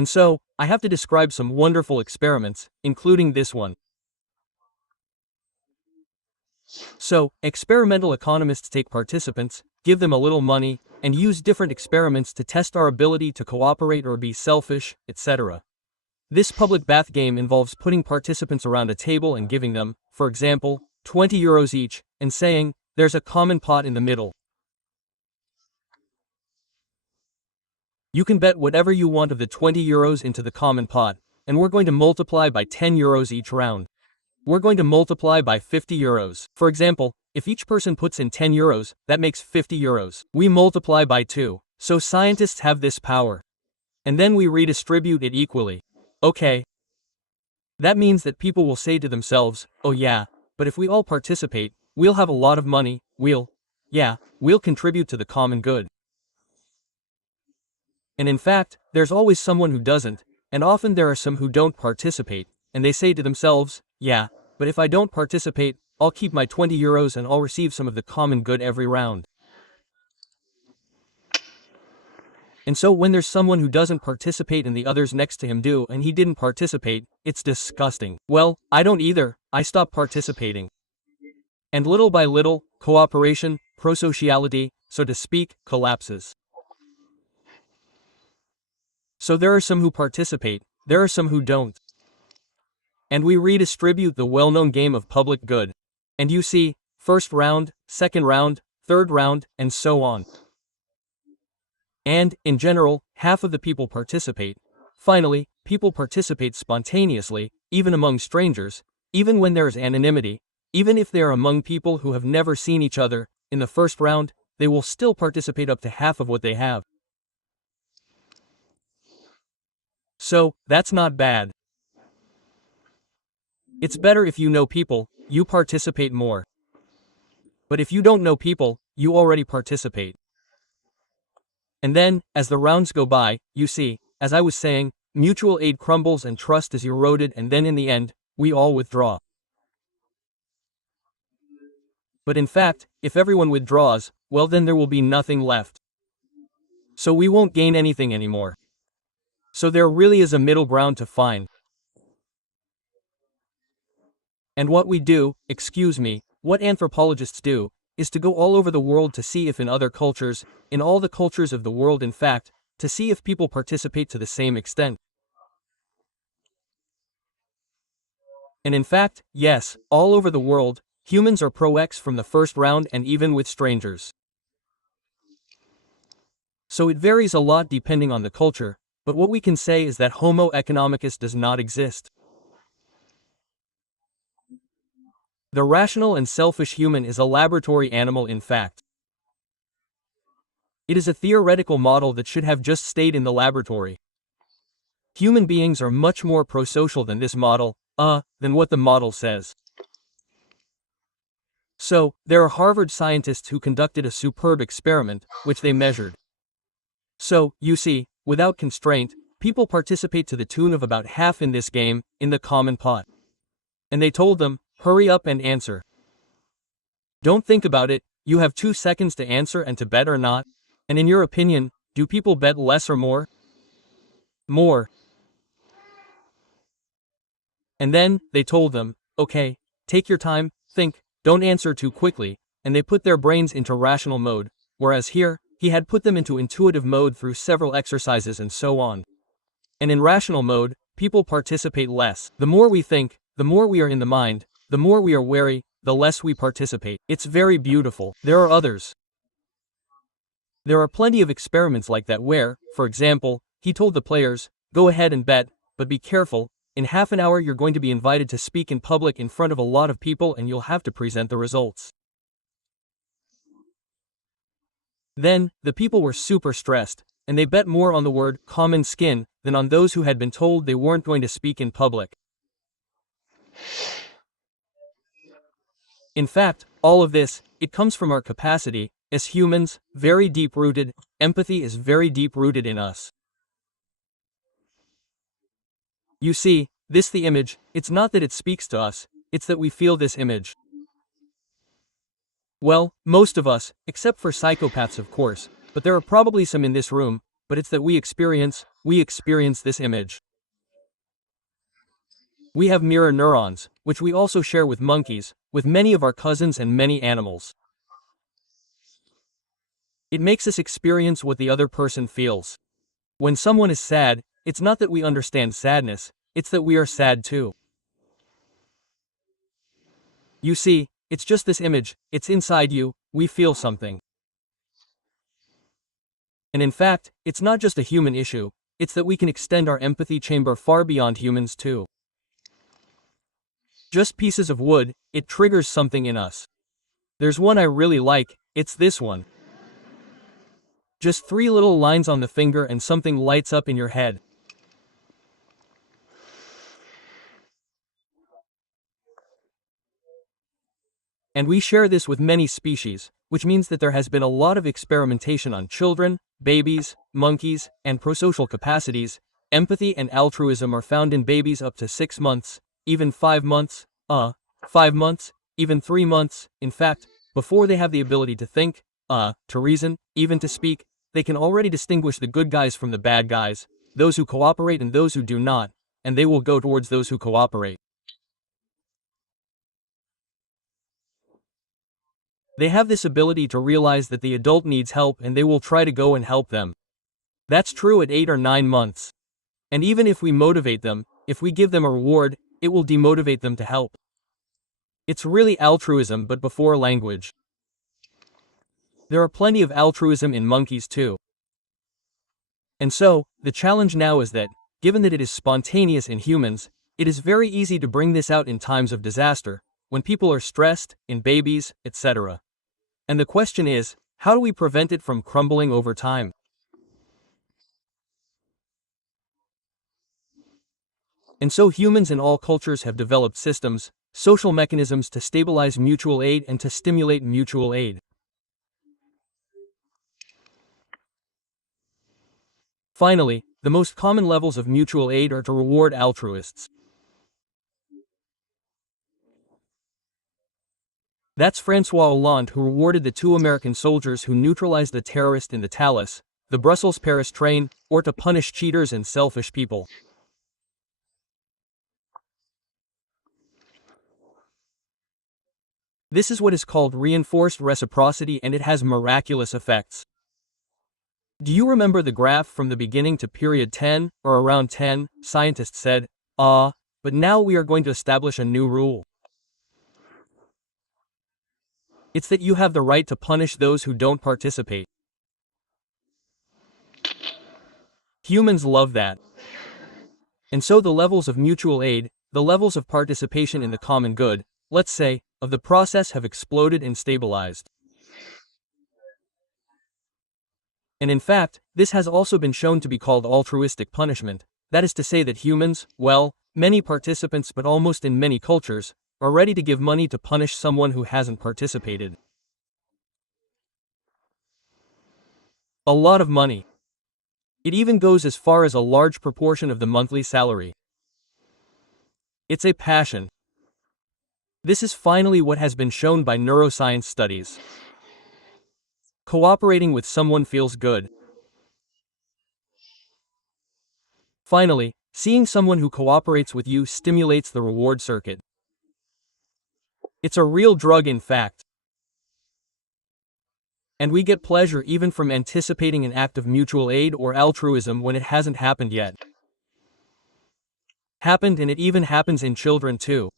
And so, I have to describe some wonderful experiments, including this one. So, experimental economists take participants, give them a little money, and use different experiments to test our ability to cooperate or be selfish, etc. This public bath game involves putting participants around a table and giving them, for example, 20 euros each, and saying, there's a common pot in the middle. You can bet whatever you want of the 20 euros into the common pot, and we're going to multiply by 10 euros each round. We're going to multiply by 50 euros. For example, if each person puts in 10 euros, that makes 50 euros. We multiply by 2. So scientists have this power. And then we redistribute it equally. Okay. That means that people will say to themselves, oh yeah, but if we all participate, we'll have a lot of money, we'll contribute to the common good. And in fact, there's always someone who doesn't, and often there are some who don't participate, and they say to themselves, yeah, but if I don't participate, I'll keep my 20 euros and I'll receive some of the common good every round. And so when there's someone who doesn't participate and the others next to him do and he didn't participate, it's disgusting. Well, I don't either, I stop participating. And little by little, cooperation, prosociality, so to speak, collapses. So there are some who participate, there are some who don't. And we redistribute the well-known game of public good. And you see, first round, second round, third round, and so on. And, in general, half of the people participate. Finally, people participate spontaneously, even among strangers, even when there is anonymity, even if they are among people who have never seen each other. In the first round, they will still participate up to half of what they have. So, that's not bad. It's better if you know people, you participate more. But if you don't know people, you already participate. And then, as the rounds go by, you see, as I was saying, mutual aid crumbles and trust is eroded, and then in the end, we all withdraw. But in fact, if everyone withdraws, well then there will be nothing left. So we won't gain anything anymore. So there really is a middle ground to find. And what we do, what anthropologists do, is to go all over the world to see if in other cultures, in all the cultures of the world in fact, to see if people participate to the same extent. And in fact, yes, all over the world, humans are pro-X from the first round and even with strangers. So it varies a lot depending on the culture, but what we can say is that Homo economicus does not exist. The rational and selfish human is a laboratory animal in fact. It is a theoretical model that should have just stayed in the laboratory. Human beings are much more prosocial than this model, than what the model says. So, there are Harvard scientists who conducted a superb experiment, which they measured. So, you see, without constraint, people participate to the tune of about half in this game, in the common pot. And they told them, hurry up and answer. Don't think about it, you have 2 seconds to answer and to bet or not. And in your opinion, do people bet less or more? More. And then, they told them, okay, take your time, think, don't answer too quickly, and they put their brains into rational mode, whereas here, he had put them into intuitive mode through several exercises and so on. And in rational mode, people participate less. The more we think, the more we are in the mind, the more we are wary, the less we participate. It's very beautiful. There are others. There are plenty of experiments like that where, for example, he told the players, go ahead and bet, but be careful, in half an hour you're going to be invited to speak in public in front of a lot of people and you'll have to present the results. Then, the people were super stressed, and they bet more on the word common skin than on those who had been told they weren't going to speak in public. In fact, all of this, it comes from our capacity, as humans, very deep-rooted, empathy is very deep-rooted in us. You see, the image, it's not that it speaks to us, it's that we feel this image. Well, most of us, except for psychopaths of course, but there are probably some in this room, but it's that we experience this image. We have mirror neurons, which we also share with monkeys, with many of our cousins and many animals. It makes us experience what the other person feels. When someone is sad, it's not that we understand sadness, it's that we are sad too. You see, it's just this image, it's inside you, we feel something. And in fact, it's not just a human issue, it's that we can extend our empathy chamber far beyond humans too. Just pieces of wood, it triggers something in us. There's one I really like, it's this one. Just 3 little lines on the finger and something lights up in your head. And we share this with many species, which means that there has been a lot of experimentation on children, babies, monkeys, and prosocial capacities. Empathy and altruism are found in babies up to 6 months, even 5 months, 5 months, even 3 months. In fact, before they have the ability to think, to reason, even to speak, they can already distinguish the good guys from the bad guys, those who cooperate and those who do not, and they will go towards those who cooperate. They have this ability to realize that the adult needs help and they will try to go and help them. That's true at 8 or 9 months. And even if we motivate them, if we give them a reward, it will demotivate them to help. It's really altruism but before language. There are plenty of altruism in monkeys too. And so, the challenge now is that, given that it is spontaneous in humans, it is very easy to bring this out in times of disaster, when people are stressed, in babies, etc. And the question is, how do we prevent it from crumbling over time? And so humans in all cultures have developed systems, social mechanisms to stabilize mutual aid and to stimulate mutual aid. Finally, the most common levels of mutual aid are to reward altruists. That's Francois Hollande who rewarded the 2 American soldiers who neutralized a terrorist in the Thalys, the Brussels-Paris train, or to punish cheaters and selfish people. This is what is called reinforced reciprocity and it has miraculous effects. Do you remember the graph from the beginning to period 10, or around 10, scientists said, but now we are going to establish a new rule. It's that you have the right to punish those who don't participate. Humans love that. And so the levels of mutual aid, the levels of participation in the common good, let's say, of the process have exploded and stabilized. And in fact, this has also been shown to be called altruistic punishment, that is to say that humans, many participants but almost in many cultures, are ready to give money to punish someone who hasn't participated. A lot of money. It even goes as far as a large proportion of the monthly salary. It's a passion. This is finally what has been shown by neuroscience studies. Cooperating with someone feels good. Finally, seeing someone who cooperates with you stimulates the reward circuit. It's a real drug in fact. And we get pleasure even from anticipating an act of mutual aid or altruism when it hasn't happened yet. Happened and it even happens in children too.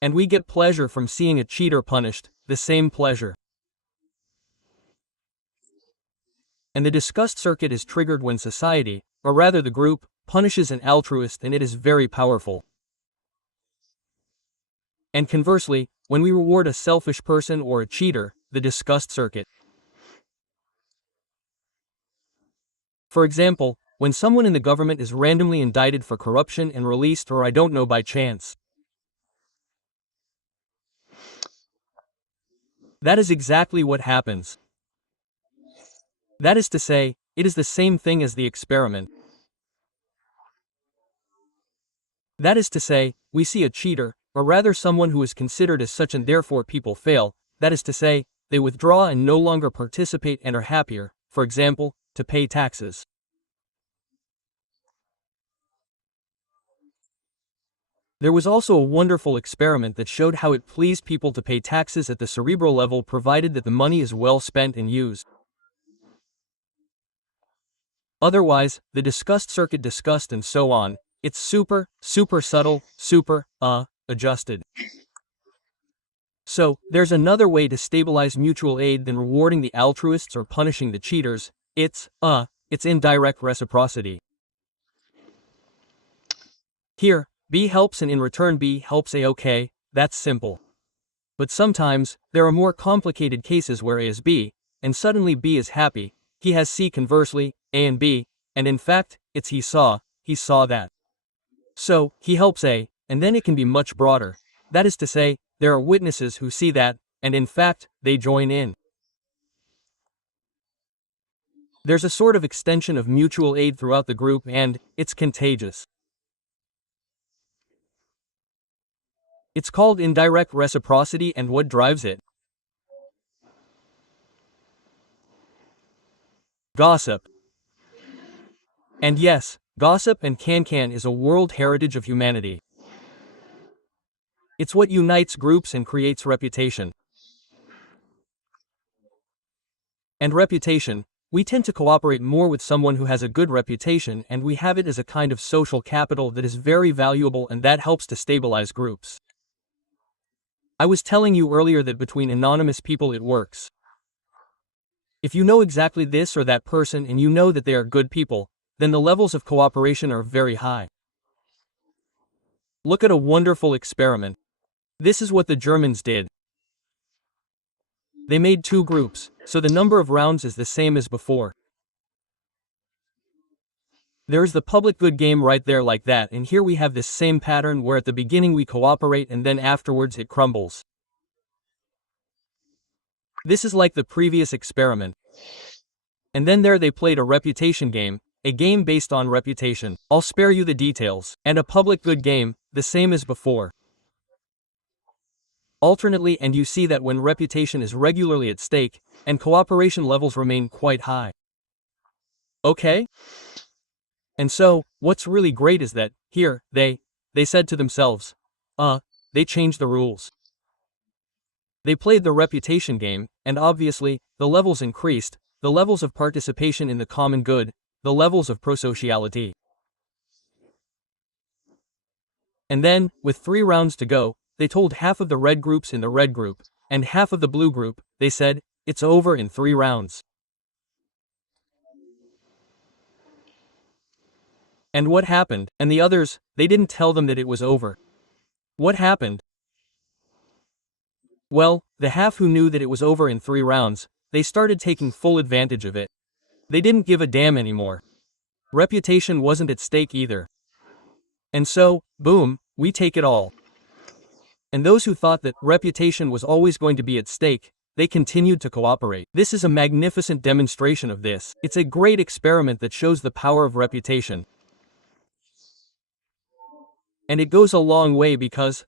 And we get pleasure from seeing a cheater punished, the same pleasure. And the disgust circuit is triggered when society, or rather the group, punishes an altruist and it is very powerful. And conversely, when we reward a selfish person or a cheater, the disgust circuit. For example, when someone in the government is randomly indicted for corruption and released or I don't know by chance. That is exactly what happens. That is to say, it is the same thing as the experiment. That is to say, we see a cheater, or rather someone who is considered as such and therefore people fail, that is to say, they withdraw and no longer participate and are happier, for example, to pay taxes. There was also a wonderful experiment that showed how it pleased people to pay taxes at the cerebral level provided that the money is well spent and used. Otherwise, the disgust circuit disgust and so on, it's super subtle, adjusted. So, there's another way to stabilize mutual aid than rewarding the altruists or punishing the cheaters. It's indirect reciprocity. Here, B helps and in return B helps A. Okay, that's simple. But sometimes, there are more complicated cases where A is B, and suddenly B is happy, he has C conversely, A and B, and in fact, it's he saw that. So, he helps A, and then it can be much broader. That is to say, there are witnesses who see that, and in fact, they join in. There's a sort of extension of mutual aid throughout the group and, it's contagious. It's called indirect reciprocity, and what drives it? Gossip. And yes, gossip and can is a world heritage of humanity. It's what unites groups and creates reputation. And reputation, we tend to cooperate more with someone who has a good reputation, and we have it as a kind of social capital that is very valuable, and that helps to stabilize groups. I was telling you earlier that between anonymous people it works. If you know exactly this or that person and you know that they are good people, then the levels of cooperation are very high. Look at a wonderful experiment. This is what the Germans did. They made 2 groups, so the number of rounds is the same as before. There is the public good game right there like that, and here we have this same pattern where at the beginning we cooperate and then afterwards it crumbles. This is like the previous experiment. And then there they played a reputation game, a game based on reputation. I'll spare you the details. And a public good game, the same as before. Alternately, and you see that when reputation is regularly at stake, and cooperation levels remain quite high. Okay? And so, what's really great is that, here, they said to themselves, they changed the rules. They played the reputation game, and obviously, the levels increased, the levels of participation in the common good, the levels of prosociality. And then, with 3 rounds to go, they told half of the red groups in the red group, and half of the blue group, they said, it's over in 3 rounds. And what happened? And the others, they didn't tell them that it was over. What happened? Well, the half who knew that it was over in 3 rounds, they started taking full advantage of it. They didn't give a damn anymore. Reputation wasn't at stake either. And so, boom, we take it all. And those who thought that reputation was always going to be at stake, they continued to cooperate. This is a magnificent demonstration of this. It's a great experiment that shows the power of reputation. And it goes a long way because,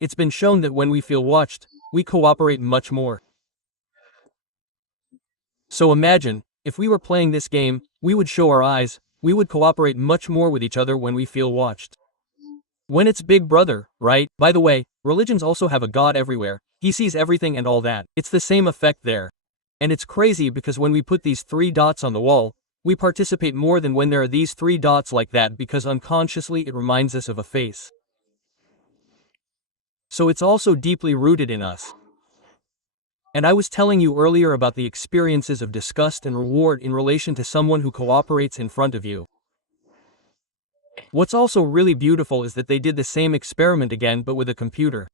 it's been shown that when we feel watched, we cooperate much more. So imagine, if we were playing this game, we would show our eyes, we would cooperate much more with each other when we feel watched. When it's Big Brother, right? By the way, religions also have a God everywhere. He sees everything and all that. It's the same effect there. And it's crazy because when we put these 3 dots on the wall, we participate more than when there are these 3 dots like that because unconsciously it reminds us of a face. So it's also deeply rooted in us. And I was telling you earlier about the experiences of disgust and reward in relation to someone who cooperates in front of you. What's also really beautiful is that they did the same experiment again but with a computer.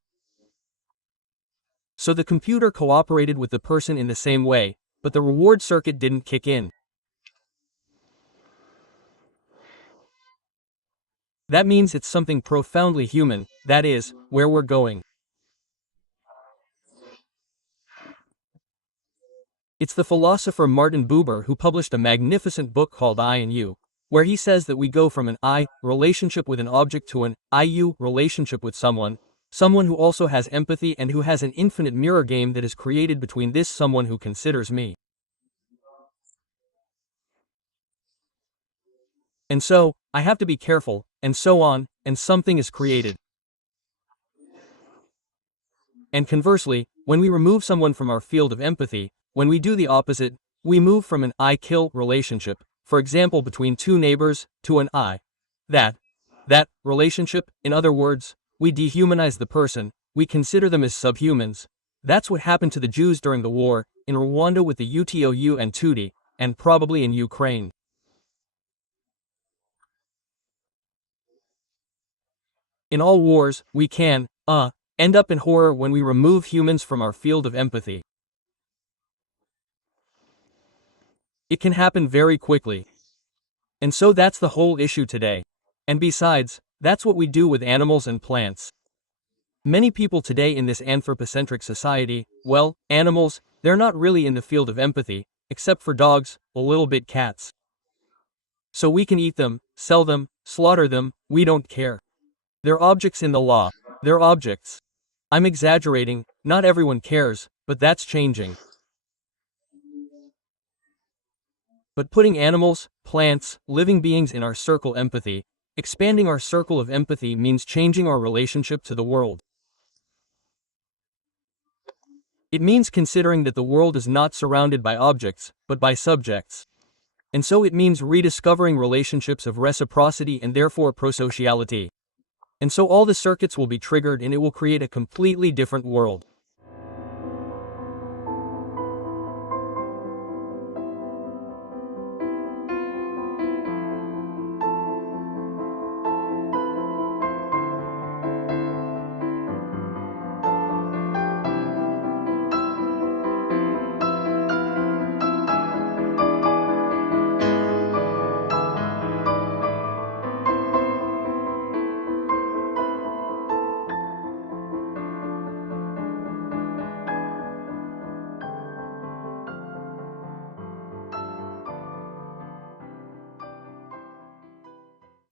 So the computer cooperated with the person in the same way, but the reward circuit didn't kick in. That means it's something profoundly human, that is, where we're going. It's the philosopher Martin Buber who published a magnificent book called I and You, where he says that we go from an I relationship with an object to an I-you relationship with someone who also has empathy and who has an infinite mirror game that is created between this someone who considers me. And so, I have to be careful, and so on, and something is created. And conversely, when we remove someone from our field of empathy, when we do the opposite, we move from an I-kill relationship, for example between two neighbors, to an that relationship. In other words, we dehumanize the person, we consider them as subhumans. That's what happened to the Jews during the war, in Rwanda with the Hutu and Tutsi, and probably in Ukraine. In all wars, we can, end up in horror when we remove humans from our field of empathy. It can happen very quickly. And so that's the whole issue today. And besides, that's what we do with animals and plants. Many people today in this anthropocentric society, well, animals, they're not really in the field of empathy, except for dogs, a little bit cats. So we can eat them, sell them, slaughter them, we don't care. They're objects in the law. They're objects. I'm exaggerating, not everyone cares, but that's changing. But putting animals, plants, living beings in our circle empathy, expanding our circle of empathy means changing our relationship to the world. It means considering that the world is not surrounded by objects, but by subjects. And so it means rediscovering relationships of reciprocity and therefore prosociality. And so all the circuits will be triggered and it will create a completely different world.